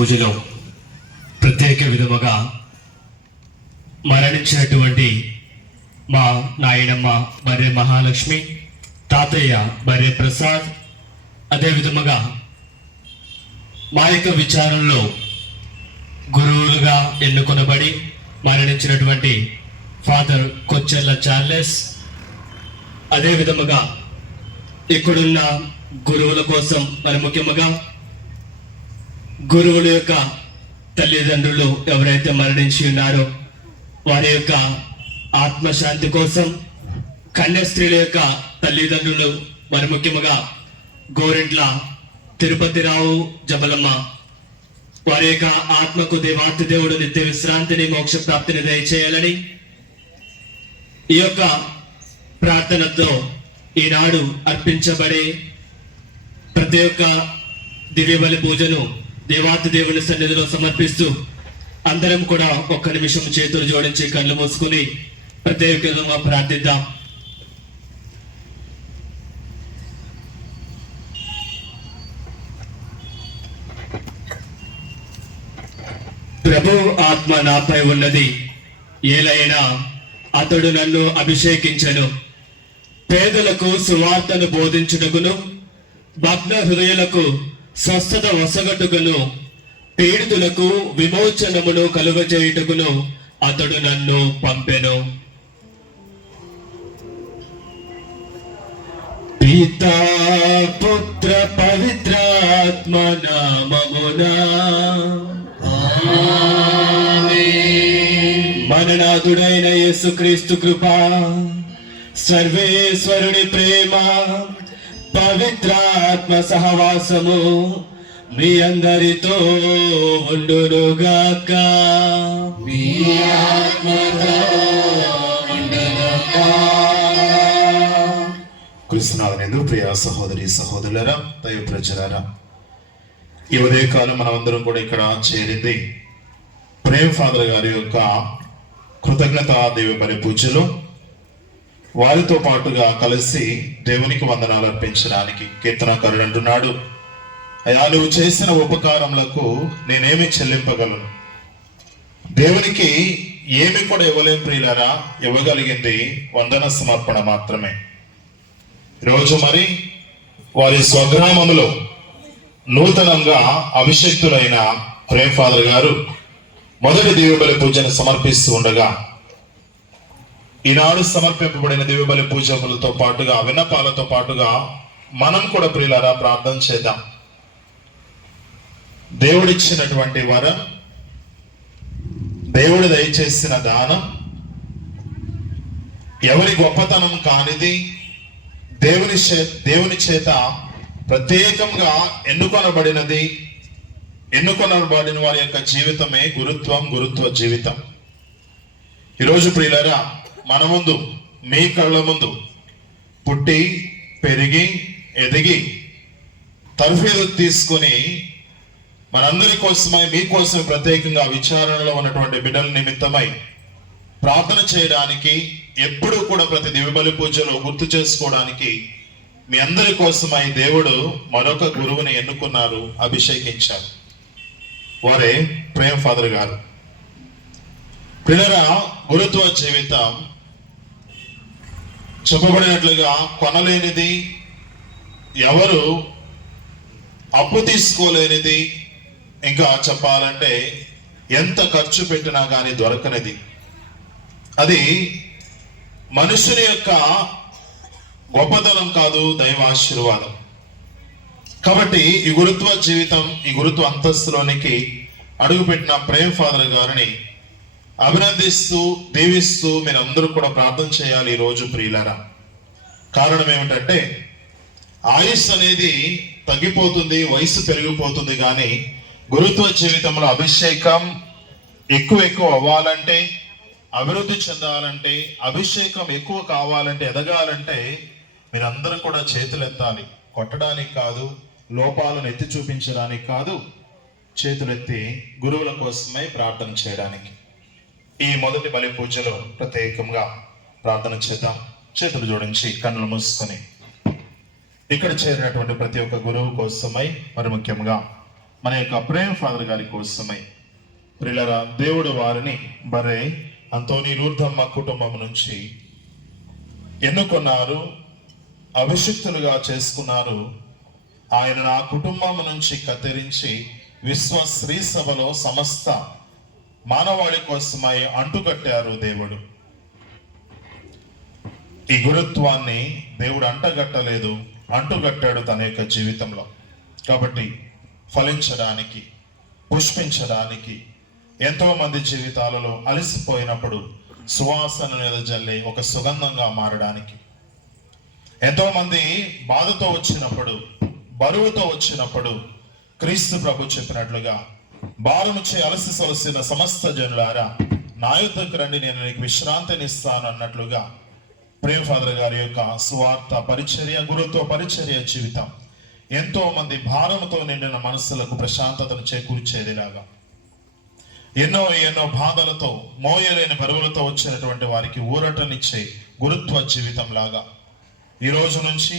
పూజలో ప్రత్యేక విధముగా మరణించినటువంటి మా నాయనమ్మ బర్రె మహాలక్ష్మి, తాతయ్య బర్రె ప్రసాద్, అదే విధముగా మా యొక్క విచారంలో గురువులుగా ఎన్నుకొనబడి మరణించినటువంటి ఫాదర్ కొచ్చెల్ల చార్లెస్, అదే విధముగా ఇక్కడున్న గురువుల కోసం మరి ముఖ్యంగా గురువుల యొక్క తల్లిదండ్రులు ఎవరైతే మరణించి ఉన్నారో వారి యొక్క ఆత్మశాంతి కోసం, కన్యాస్త్రీల యొక్క తల్లిదండ్రులు మరి ముఖ్యంగా గోరింట్ల తిరుపతిరావు జబలమ్మ, వారి యొక్క ఆత్మకు దేవాతి దేవుడు నిత్య విశ్రాంతిని, మోక్ష ప్రాప్తిని దయచేయాలని ఈ యొక్క ప్రార్థనతో ఈనాడు అర్పించబడే ప్రతి ఒక్క దివ్యబలి పూజను దేవాతి దేవుని సన్నిధిలో సమర్పిస్తూ అందరం కూడా ఒక్క నిమిషం చేతులు జోడించి కళ్ళు మూసుకుని ప్రత్యేకంగా ప్రార్థిద్దాం. ప్రభు ఆత్మ నాపై ఉన్నది, ఏలైనా అతడు నన్ను అభిషేకించెను, పేదలకు సువార్తను బోధించుటకును, భగ్న హృదయులకు స్వస్థత వసగట్టుకును, పీడితులకు విమోచనమును కలుగజేయుటకును అతడు నన్ను పంపెను. పితా పుత్ర పవిత్రాత్మ నామమునా మననాథుడైన యేసుక్రీస్తు కృప, సర్వేశ్వరుని ప్రేమ, పవిత్రాత్మ సహవాసము మీ అందరితో ఉండునుగాక. కృష్ణనాథుని ప్రియ సహోదరి సహోదరులరా, దైవ ప్రజలారా, ఈ ఉదయకాలం మనమందరం కూడా ఇక్కడ చేరింది ప్రేమ్ ఫాదర్ గారి యొక్క కృతజ్ఞత దేవ బలి పూజలో వారితో పాటుగా కలిసి దేవునికి వందనాలు అర్పించడానికి. కీర్తనకారుడు అంటున్నాడు, అయ్యా నువ్వు చేసిన ఉపకారములకు నేనేమి చెల్లింపగలను? దేవునికి ఏమి కూడా ఇవ్వలేం ప్రియులారా, ఇవ్వగలిగింది వందన సమర్పణ మాత్రమే. ఈరోజు మరి వారి స్వగ్రామములో నూతనంగా అభిషేక్తులైన ప్రేమ్ ఫాదర్ గారు మొదటి దివ్యబలి పూజను సమర్పిస్తూ ఉండగా, ఈనాడు సమర్పింపబడిన దివ్యబలి పూజలతో పాటుగా విన్నపాలతో పాటుగా మనం కూడా ప్రియులారా ప్రార్థన చేద్దాం. దేవుడిచ్చినటువంటి వరం, దేవుడు దయచేసిన దానం ఎవరి గొప్పతనం కానిది, దేవుని చేత ప్రత్యేకంగా ఎన్నుకొనబడిన వారి యొక్క జీవితమే గురుత్వ జీవితం. ఈరోజు ప్రియులారా మన ముందు, మీ కళ్ళ ముందు పుట్టి పెరిగి ఎదిగి తర్ఫీదు తీసుకొని మనందరి కోసమై, మీకోసం ప్రత్యేకంగా విచారణలో ఉన్నటువంటి బిడ్డల నిమిత్తమై ప్రార్థన చేయడానికి, ఎప్పుడూ కూడా ప్రతి దివ్యబలి పూజలో గుర్తు చేసుకోవడానికి మీ అందరి కోసమై దేవుడు మరొక గురువుని ఎన్నుకున్నారు, అభిషేకించారు. వారే ప్రేమ్ ఫాదర్ గారు. పిల్లరా, గురుత్వ జీవితం చెప్పబడినట్లుగా కొనలేనిది, ఎవరు అప్పు తీసుకోలేనిది, ఇంకా చెప్పాలంటే ఎంత ఖర్చు పెట్టినా కానీ దొరకనిది. అది మనుషుని యొక్క గొప్పతనం కాదు, దైవ ఆశీర్వాదం. కాబట్టి ఈ గురుత్వ జీవితం, ఈ గురుత్వ అంతస్తులోనికి అడుగుపెట్టిన ప్రేమ్ ఫాదర్ గారిని అభినందిస్తూ దీవిస్తూ మీరందరూ కూడా ప్రార్థన చేయాలి ఈ రోజు ప్రియులారా. కారణం ఏమిటంటే ఆయుష్ అనేది తగ్గిపోతుంది, వయసు పెరిగిపోతుంది, కానీ గురుత్వ జీవితంలో అభిషేకం ఎక్కువ అవ్వాలంటే, అభివృద్ధి చెందాలంటే, అభిషేకం ఎక్కువ కావాలంటే, ఎదగాలంటే మీరందరూ కూడా చేతులు ఎత్తాలి. కొట్టడానికి కాదు, లోపాలను ఎత్తి చూపించడానికి కాదు, చేతులెత్తి గురువుల కోసమై ప్రార్థన చేయడానికి. ఈ మొదటి బలి పూజలో ప్రత్యేకంగా ప్రార్థన చేద్దాం. చేతులు జోడించి కన్నులు మూసుకొని ఇక్కడ చేరినటువంటి ప్రతి ఒక్క గురువు కోసమై, మరి ముఖ్యంగా మన యొక్క ప్రేమ్ ఫాదర్ గారి కోసమై ప్రియులారా, దేవుడు వారిని బరే అంతోని రూర్ధమ్మ కుటుంబం నుంచి ఎన్నుకున్నారు, అభిషిక్తులుగా చేసుకున్నారు. ఆయన నా కుటుంబం నుంచి కత్తిరించి విశ్వ శ్రీ సభలో సమస్త మానవాళి కోసమై అంటుకట్టారు దేవుడు. ఈ గురుత్వాన్ని దేవుడు అంటగట్టలేదు, అంటుగట్టాడు తన యొక్క జీవితంలో. కాబట్టి ఫలించడానికి, పుష్పించడానికి, ఎంతో మంది జీవితాలలో అలసిపోయినప్పుడు సువాసన వెదజల్లే ఒక సుగంధంగా మారడానికి, ఎంతో మంది బాధతో వచ్చినప్పుడు, బరువుతో వచ్చినప్పుడు క్రీస్తు ప్రభు చెప్పినట్లుగా భారముచే అలసి సొలసిన సమస్త జనులారా నా యుద్ధకు రండి, నేను నీకు విశ్రాంతినిస్తాను అన్నట్లుగా ప్రేమ్ ఫాదర్ గారి యొక్క సువార్త పరిచర్య, గురుత్వ పరిచర్య జీవితం ఎంతో మంది భారంతో నిండిన మనస్సులకు ప్రశాంతతను చేకూర్చేదిలాగా, ఎన్నో ఎన్నో బాధలతో మోయలేని బరువులతో వచ్చినటువంటి వారికి ఊరటనిచ్చే గురుత్వ జీవితం లాగా ఈ రోజు నుంచి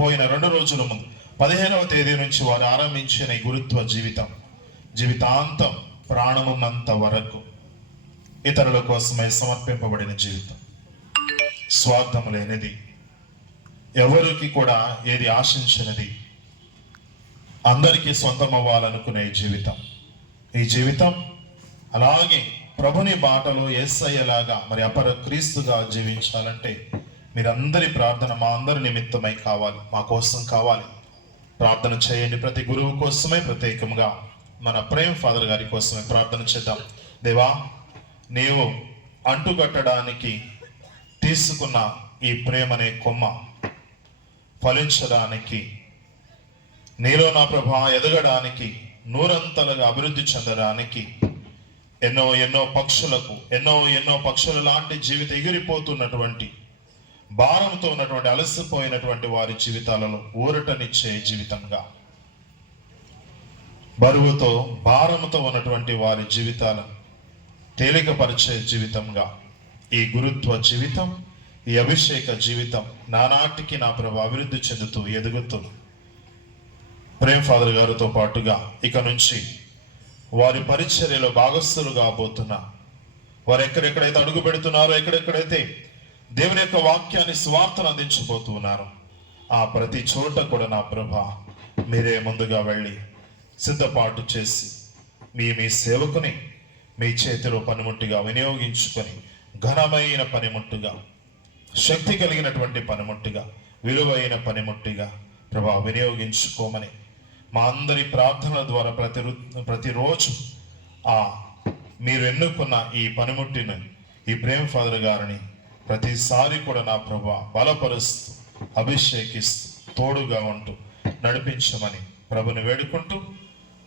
పోయిన 2 రోజుల ముందు 15వ తేదీ నుంచి వారు ఆరంభించిన ఈ గురుత్వ జీవితం జీవితాంతం ప్రాణమున్నంత వరకు ఇతరుల కోసమై సమర్పింపబడిన జీవితం, స్వార్థం లేనిది, ఎవరికి కూడా ఏది ఆశించినది, అందరికీ సొంతం అవ్వాలనుకునే ఈ జీవితం అలాగే ప్రభుని బాటలో యేసయ్యలాగా మరి అపర క్రీస్తుగా జీవించాలంటే మీరందరి ప్రార్థన మా అందరి నిమిత్తమై కావాలి, మా కోసం కావాలి. ప్రార్థన చేయండి. ప్రతి గురువు కోసమై ప్రత్యేకంగా మన ప్రేమ్ ఫాదర్ గారి కోసమే ప్రార్థన చేద్దాం. దేవా, నీవు అంటుకట్టడానికి తీసుకున్న ఈ ప్రేమనే కొమ్మ ఫలించడానికి, నీలో నా ప్రభా ఎదగడానికి, నూరంతలుగా అభివృద్ధి చెందడానికి ఎన్నో ఎన్నో పక్షులకు, ఎన్నో పక్షుల లాంటి జీవిత ఎగిరిపోతున్నటువంటి భారంతో ఉన్నటువంటి అలసిపోయినటువంటి వారి జీవితాలలో ఊరటనిచ్చే జీవితంగా, బరువుతో భారంతో ఉన్నటువంటి వారి జీవితాలను తేలికపరిచే జీవితంగా ఈ గురుత్వ జీవితం, ఈ అభిషేక జీవితం నానాటికి నా ప్రభు అభివృద్ధి చెందుతూ ఎదుగుతూ ప్రేమ్ ఫాదర్ గారితో పాటుగా ఇక నుంచి వారి పరిచర్యలో భాగస్థులు కాబోతున్నా, వారు ఎక్కడెక్కడైతే అడుగు పెడుతున్నారో, ఎక్కడెక్కడైతే దేవుని యొక్క వాక్యాన్ని స్వార్థను అందించబోతున్నారు, ఆ ప్రతి చోట కూడా నా ప్రభా మీరే ముందుగా వెళ్ళి సిద్ధపాటు చేసి మీ సేవకుని మీ చేతిలో పనిముట్టుగా వినియోగించుకొని ఘనమైన పనిముట్టుగా, శక్తి కలిగినటువంటి పనిముట్టుగా, విలువైన పనిముట్టుగా ప్రభా వినియోగించుకోమని మా అందరి ప్రార్థనల ద్వారా ప్రతిరోజు మీరు ఎన్నుకున్న ఈ పనిముట్టిని, ఈ ప్రేమ్ ఫాదర్ గారిని ప్రతిసారి కూడా నా ప్రభా బలపరుస్తూ, అభిషేకిస్తూ, తోడుగా ఉంటూ నడిపించమని ప్రభుని వేడుకుంటూ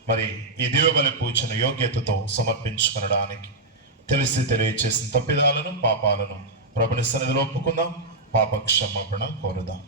మరి ఈ దివ్యబలి పూజను యోగ్యతతో సమర్పించుకొనడానికి తెలిసి తెలియచేసిన తప్పిదాలను, పాపాలను ప్రభుని సన్నిధిలో ఒప్పుకుందాం. పాప క్షమాపణ కోరుదాం.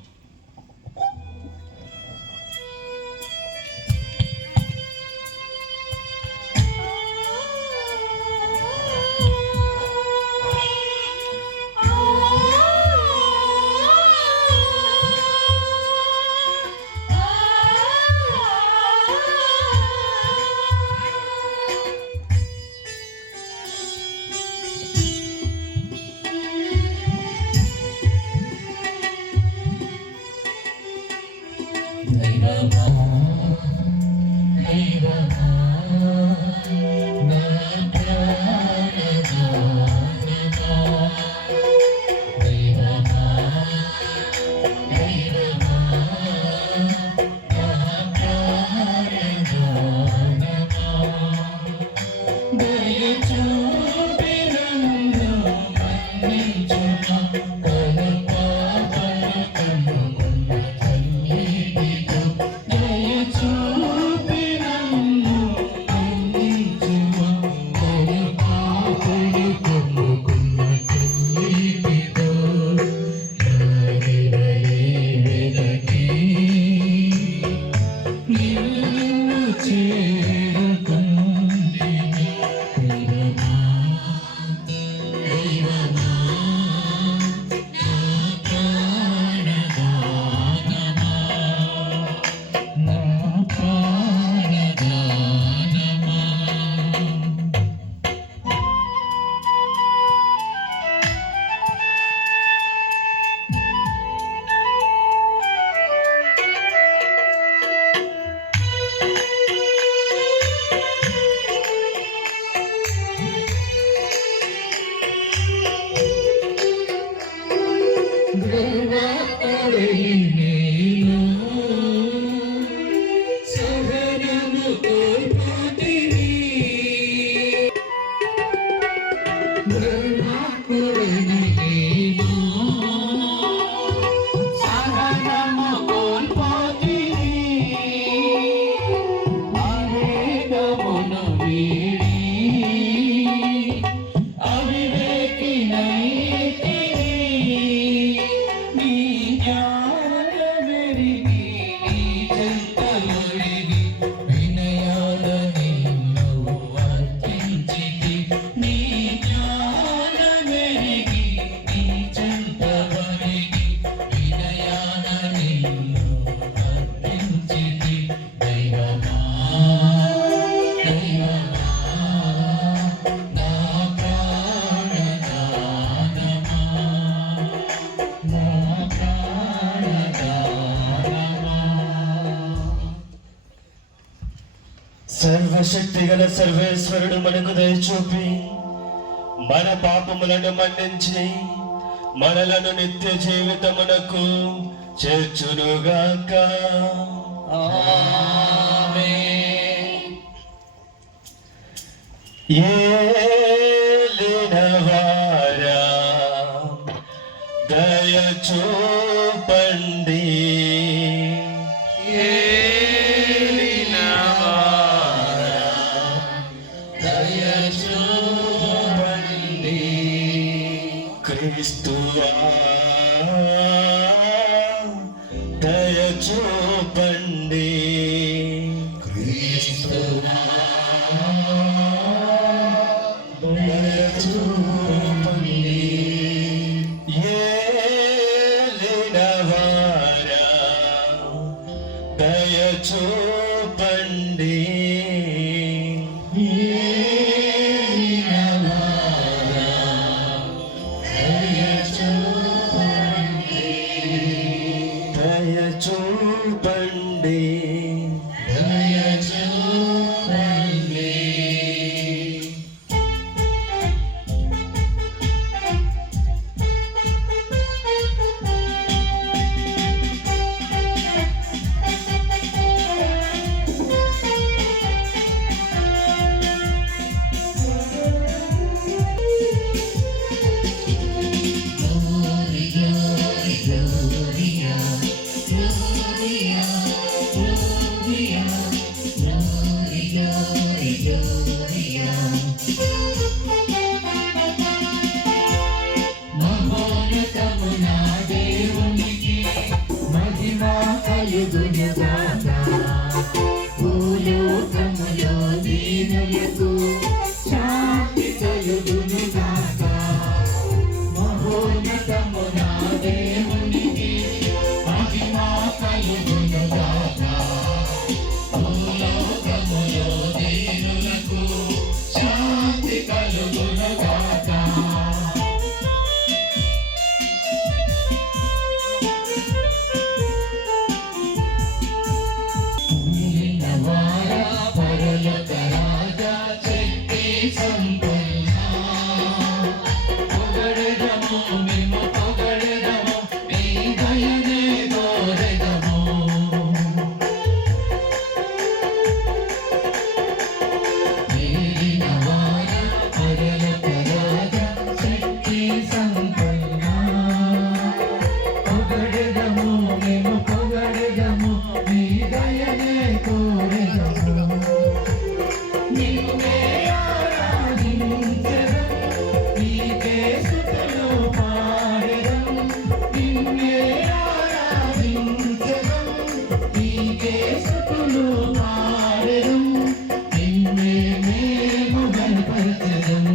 వీడి అవివేకినైతిని నీ జ్ఞానమెరిగి నీ చెంతయొరిగి వినయాల నిన్ను అర్పించితి నీ జ్ఞానమెరిగి నీ చెంతవరిగి వినయాల నిన్ను అర్పించితి దైవమా దైవమా నా ప్రాణదానమా నా ప్రాణదానమా సర్వశక్తి గల సర్వేశ్వరుడు మనకు దయచూపి మన పాపములను మన్నించి మనలను నిత్య జీవితమునకు చేర్చునుగాక. ఆమేన్. ఏలినవారా దయచూపండి. దయచూపండి. క్రీస్తువా దయచూపండి. క్రీస్తువా దయచూపండి. ఏలినవారా దయచూపండి. దయచూపండి. మహోన్నతము నా దేవునికి మహిమా కలుగునుగాక. భూలోకములో దీనులకు శాంతి కలుగునుగాక. మహోన్నతము నా దేవునికి మహిమా కలుగునుగాక. భూలోకములో దీనులకు శాంతి కలుగునుగాక. నిన్నవారా పరలోక రాజా శక్తి సంపన్న పొగడెదము మేము పొగడెదము నీ దయనే కోరెదము. నిన్నవారా పరలోక రాజా శక్తి సంపన్న పొగడెదము మేము పొగడెదము నీ దయనే కోరెదము. నిన్నే ఆరాధించెదం, నీకే స్తుతులు పాడెదం. నిన్నే ఆరాధించెదం, నీకే స్తుతులు పాడెదం. నిన్నే మేము ఘనపరచెదం.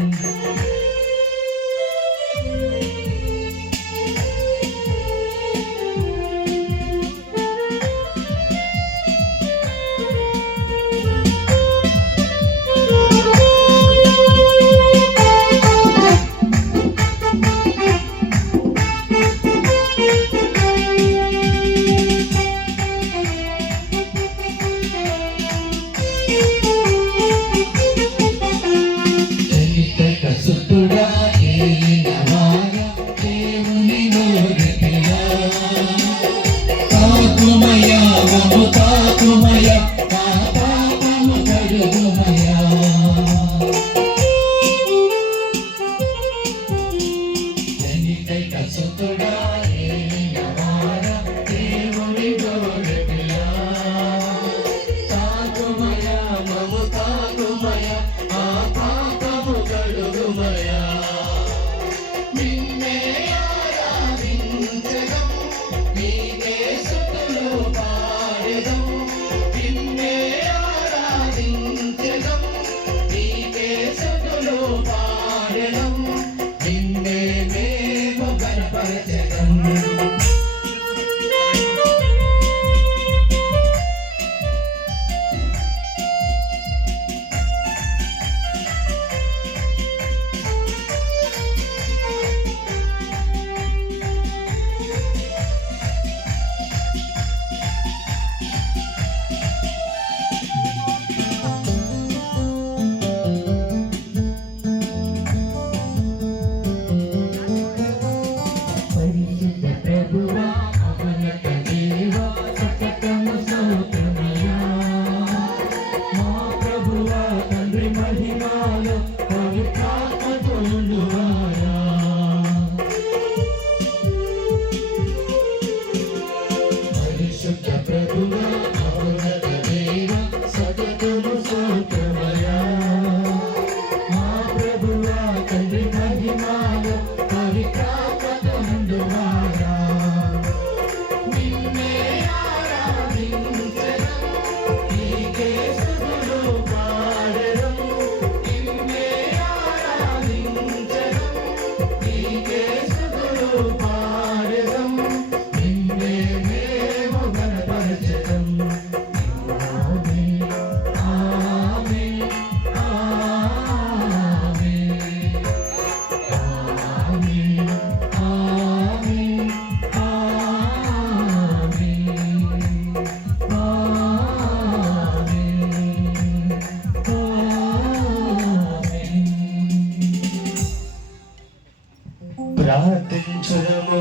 స్తుతించుదము.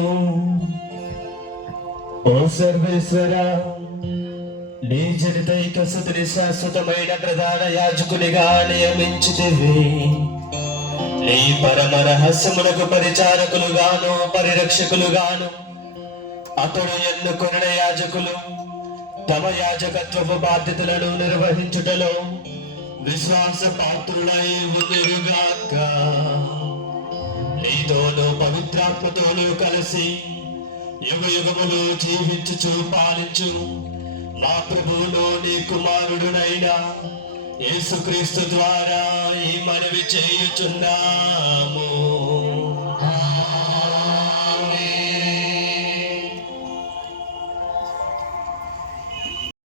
ఓ సర్వేశ్వర, నీ జనితైక సుతుని శాశ్వతమైన ప్రధాన యాజకునిగా నియమించితివి. నీ పరమ రహస్యములకు పరిచారకులుగాను పరిరక్షకులుగాను అతడు ఎన్నుకొనిన యాజకులు తమ యాజకత్వపు బాధ్యతలను నిర్వహించుటలో విశ్వాస పాత్రులై ఉందురుగాక. నీతోనూ పవిత్రాత్మతోనూ కలిసి యుగ యుగములు జీవించుచు పాలించు మా ప్రభువులో నీ కుమారుడునైన యేసుక్రీస్తు ద్వారా ఈ మనవి చేయుచున్నాము.